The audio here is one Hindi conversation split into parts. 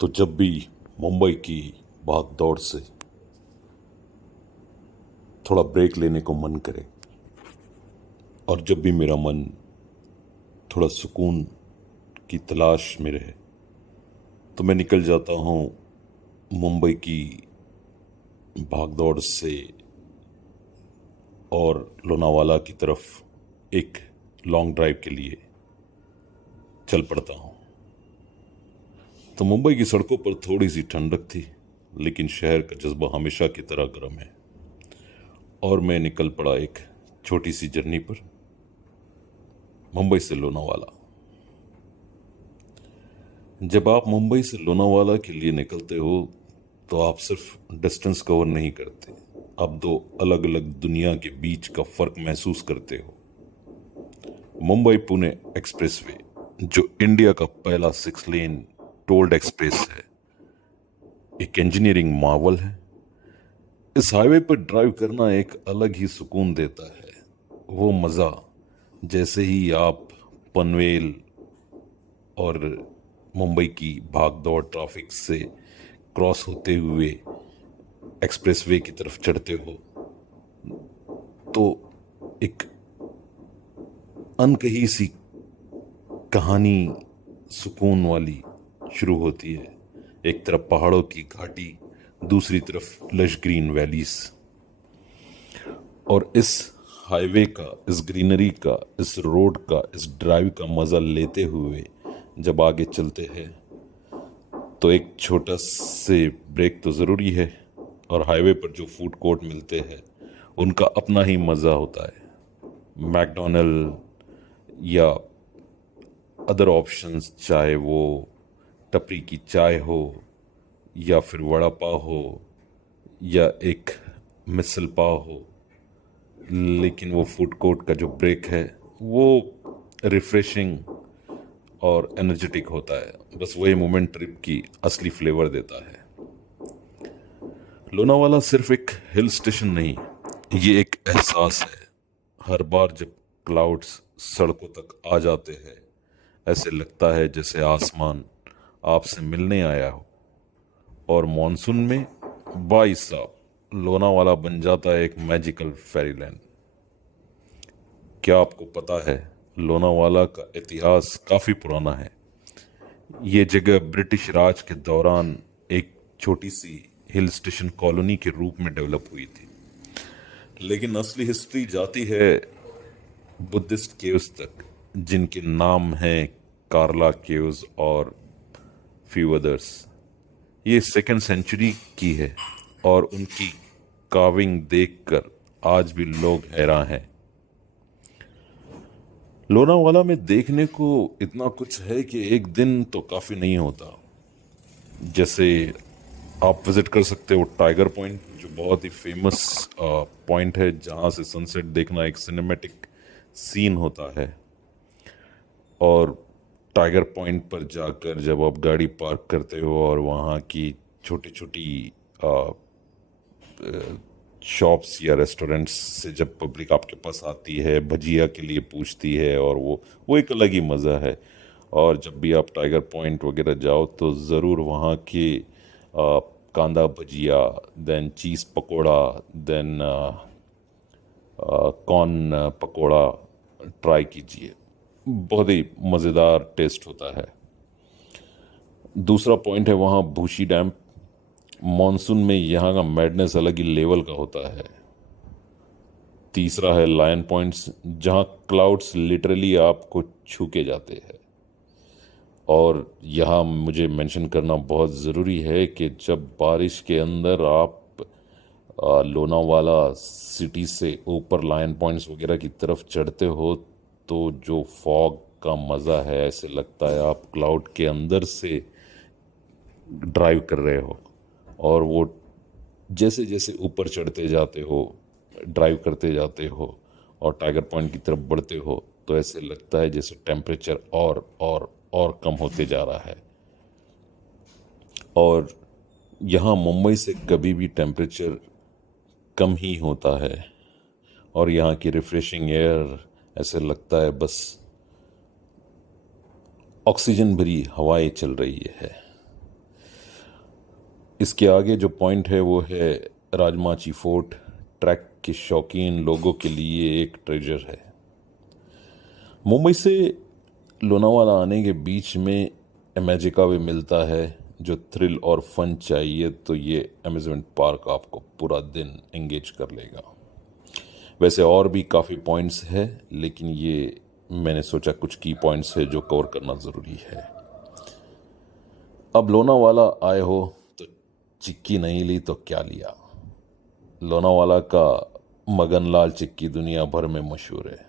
तो जब भी मुंबई की भाग दौड़ से थोड़ा ब्रेक लेने को मन करे और जब भी मेरा मन थोड़ा सुकून की तलाश में रहे तो मैं निकल जाता हूँ मुंबई की भाग दौड़ से और लोनावाला की तरफ एक लॉन्ग ड्राइव के लिए चल पड़ता हूँ। तो मुंबई की सड़कों पर थोड़ी सी ठंडक थी, लेकिन शहर का जज्बा हमेशा की तरह गर्म है और मैं निकल पड़ा एक छोटी सी जर्नी पर, मुंबई से लोनावाला। जब आप मुंबई से लोनावाला के लिए निकलते हो तो आप सिर्फ डिस्टेंस कवर नहीं करते, आप दो अलग अलग दुनिया के बीच का फर्क महसूस करते हो। मुंबई पुणे एक्सप्रेसवे, जो इंडिया का पहला 6 लेन टोल्ड एक्सप्रेस है, एक इंजीनियरिंग मार्वल है। इस हाईवे पर ड्राइव करना एक अलग ही सुकून देता है। वो मज़ा जैसे ही आप पनवेल और मुंबई की भाग दौड़ ट्रैफिक से क्रॉस होते हुए एक्सप्रेसवे की तरफ चढ़ते हो तो एक अनकही सी कहानी सुकून वाली शुरू होती है। एक तरफ पहाड़ों की घाटी, दूसरी तरफ लश ग्रीन वैलीज, और इस हाईवे का, इस ग्रीनरी का, इस रोड का, इस ड्राइव का मज़ा लेते हुए जब आगे चलते हैं तो एक छोटा से ब्रेक तो ज़रूरी है। और हाईवे पर जो फूड कोर्ट मिलते हैं उनका अपना ही मज़ा होता है। मैकडोनल्ड या अदर ऑप्शंस, चाहे वो टपरी की चाय हो या फिर वड़ा पाव हो या एक मिसल पाव हो, लेकिन वो फूड कोर्ट का जो ब्रेक है वो रिफ्रेशिंग और एनर्जेटिक होता है। बस वही मोमेंट ट्रिप की असली फ्लेवर देता है। लोनावाला सिर्फ एक हिल स्टेशन नहीं, ये एक एहसास है। हर बार जब क्लाउड्स सड़कों तक आ जाते हैं, ऐसे लगता है जैसे आसमान आपसे मिलने आया हो। और मॉनसून में भाई साहब, लोनावाला बन जाता है एक मैजिकल फेरीलैंड। क्या आपको पता है, लोनावाला का इतिहास काफ़ी पुराना है। ये जगह ब्रिटिश राज के दौरान एक छोटी सी हिल स्टेशन कॉलोनी के रूप में डेवलप हुई थी, लेकिन असली हिस्ट्री जाती है बुद्धिस्ट केव्स तक, जिनके नाम हैं कार्ला केव्स और फ्यू अदर्स। ये 2nd सेंचुरी की है और उनकी कार्विंग देखकर आज भी लोग हैरान हैं। लोनावाला में देखने को इतना कुछ है कि एक दिन तो काफ़ी नहीं होता। जैसे आप विज़िट कर सकते हो टाइगर पॉइंट, जो बहुत ही फेमस पॉइंट है, जहाँ से सनसेट देखना एक सिनेमैटिक सीन होता है। और टाइगर पॉइंट पर जाकर जब आप गाड़ी पार्क करते हो और वहाँ की छोटी छोटी शॉप्स या रेस्टोरेंट्स से जब पब्लिक आपके पास आती है, भजिया के लिए पूछती है, और वो एक अलग ही मज़ा है। और जब भी आप टाइगर पॉइंट वगैरह जाओ तो ज़रूर वहाँ के कांदा भजिया, then cheese pakora, then corn pakora try कीजिए। बहुत ही मज़ेदार टेस्ट होता है। दूसरा पॉइंट है वहाँ भूशी डैम। मॉनसून में यहाँ का मैडनेस अलग ही लेवल का होता है। तीसरा है लायन पॉइंट्स, जहाँ क्लाउड्स लिटरली आपको छू के जाते हैं। और यहाँ मुझे मेंशन करना बहुत ज़रूरी है कि जब बारिश के अंदर आप लोनावाला सिटी से ऊपर लायन पॉइंट्स वगैरह की तरफ चढ़ते हो तो जो फॉग का मज़ा है, ऐसे लगता है आप क्लाउड के अंदर से ड्राइव कर रहे हो। और वो जैसे जैसे ऊपर चढ़ते जाते हो, ड्राइव करते जाते हो और टाइगर पॉइंट की तरफ बढ़ते हो, तो ऐसे लगता है जैसे टेम्परेचर और कम होते जा रहा है। और यहाँ मुंबई से कभी भी टेम्परेचर कम ही होता है और यहाँ की रिफ्रेशिंग एयर, ऐसे लगता है बस ऑक्सीजन भरी हवाएं चल रही है। इसके आगे जो पॉइंट है वो है राजमाची फोर्ट। ट्रैक के शौकीन लोगों के लिए एक ट्रेजर है। मुंबई से लोनावाला आने के बीच में इमेजिका भी मिलता है। जो थ्रिल और फन चाहिए तो ये अम्यूजमेंट पार्क आपको पूरा दिन एंगेज कर लेगा। वैसे और भी काफ़ी पॉइंट्स है, लेकिन ये मैंने सोचा कुछ की पॉइंट्स है जो कवर करना ज़रूरी है। अब लोनावाला आए हो तो चिक्की नहीं ली तो क्या लिया। लोनावाला का मगनलाल चिक्की दुनिया भर में मशहूर है।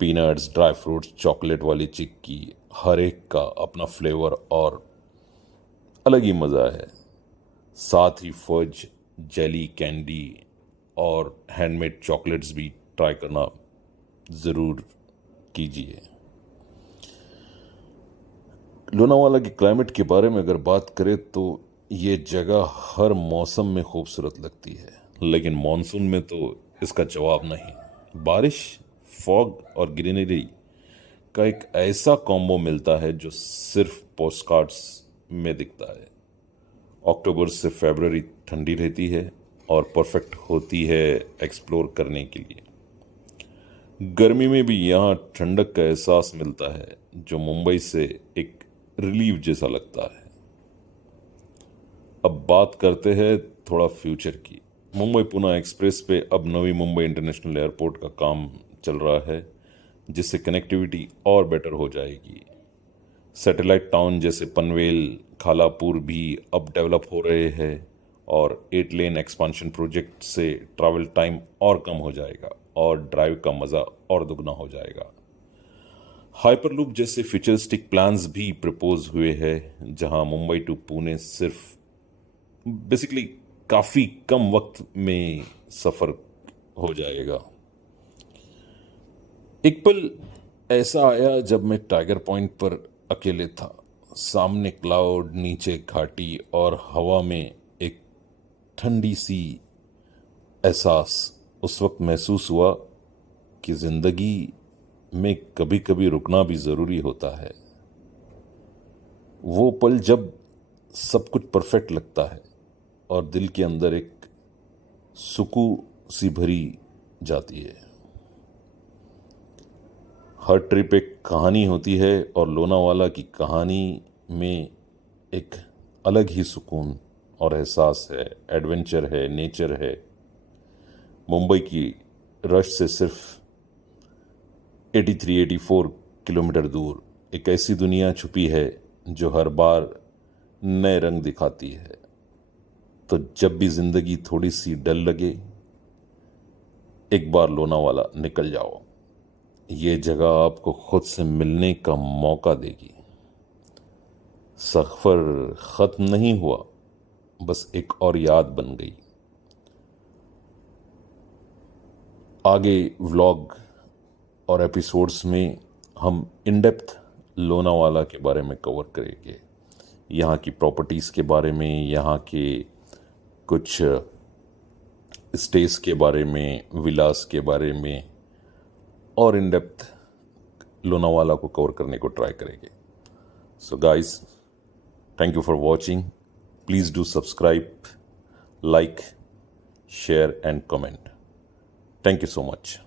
पीनट्स, ड्राई फ्रूट्स, चॉकलेट वाली चिक्की, हर एक का अपना फ्लेवर और अलग ही मज़ा है। साथ ही फज, जेली, कैंडी और हैंडमेड चॉकलेट्स भी ट्राई करना ज़रूर कीजिए। लोनावाला के क्लाइमेट के बारे में अगर बात करें तो ये जगह हर मौसम में खूबसूरत लगती है, लेकिन मॉनसून में तो इसका जवाब नहीं। बारिश, फॉग और ग्रीनरी का एक ऐसा कॉम्बो मिलता है जो सिर्फ पोस्टकार्ड्स में दिखता है। अक्टूबर से फरवरी ठंडी रहती है और परफेक्ट होती है एक्सप्लोर करने के लिए। गर्मी में भी यहाँ ठंडक का एहसास मिलता है जो मुंबई से एक रिलीफ जैसा लगता है। अब बात करते हैं थोड़ा फ्यूचर की। मुंबई पुणे एक्सप्रेस पे अब नवी मुंबई इंटरनेशनल एयरपोर्ट का काम चल रहा है, जिससे कनेक्टिविटी और बेटर हो जाएगी। सैटेलाइट टाउन जैसे पनवेल, खालापुर भी अब डेवलप हो रहे हैं और 8 लेन एक्सपांशन प्रोजेक्ट से ट्रैवल टाइम और कम हो जाएगा और ड्राइव का मज़ा और दुगना हो जाएगा। हाइपरलूप जैसे फ्यूचरिस्टिक प्लान्स भी प्रपोज हुए हैं, जहां मुंबई टू पुणे सिर्फ बेसिकली काफ़ी कम वक्त में सफ़र हो जाएगा। एक पल ऐसा आया जब मैं टाइगर पॉइंट पर अकेले था। सामने क्लाउड, नीचे घाटी और हवा में एक ठंडी सी एहसास। उस वक्त महसूस हुआ कि ज़िंदगी में कभी कभी रुकना भी ज़रूरी होता है। वो पल जब सब कुछ परफेक्ट लगता है और दिल के अंदर एक सुकून सी भरी जाती है। हर ट्रिप एक कहानी होती है और लोनावाला की कहानी में एक अलग ही सुकून और एहसास है। एडवेंचर है, नेचर है। मुंबई की रश से सिर्फ 83-84 किलोमीटर दूर एक ऐसी दुनिया छुपी है जो हर बार नए रंग दिखाती है। तो जब भी जिंदगी थोड़ी सी डल लगे, एक बार लोनावाला निकल जाओ। ये जगह आपको खुद से मिलने का मौका देगी। सफर खत्म नहीं हुआ, बस एक और याद बन गई। आगे व्लॉग और एपिसोड्स में हम इन डेप्थ लोनावाला के बारे में कवर करेंगे। यहाँ की प्रॉपर्टीज़ के बारे में, यहाँ के कुछ स्टेस के बारे में, विलास के बारे में, और इन डेप्थ लोनावाला को कवर करने को ट्राई करेंगे। So guys, thank you for watching. Please do subscribe, like, share and comment. Thank you so much.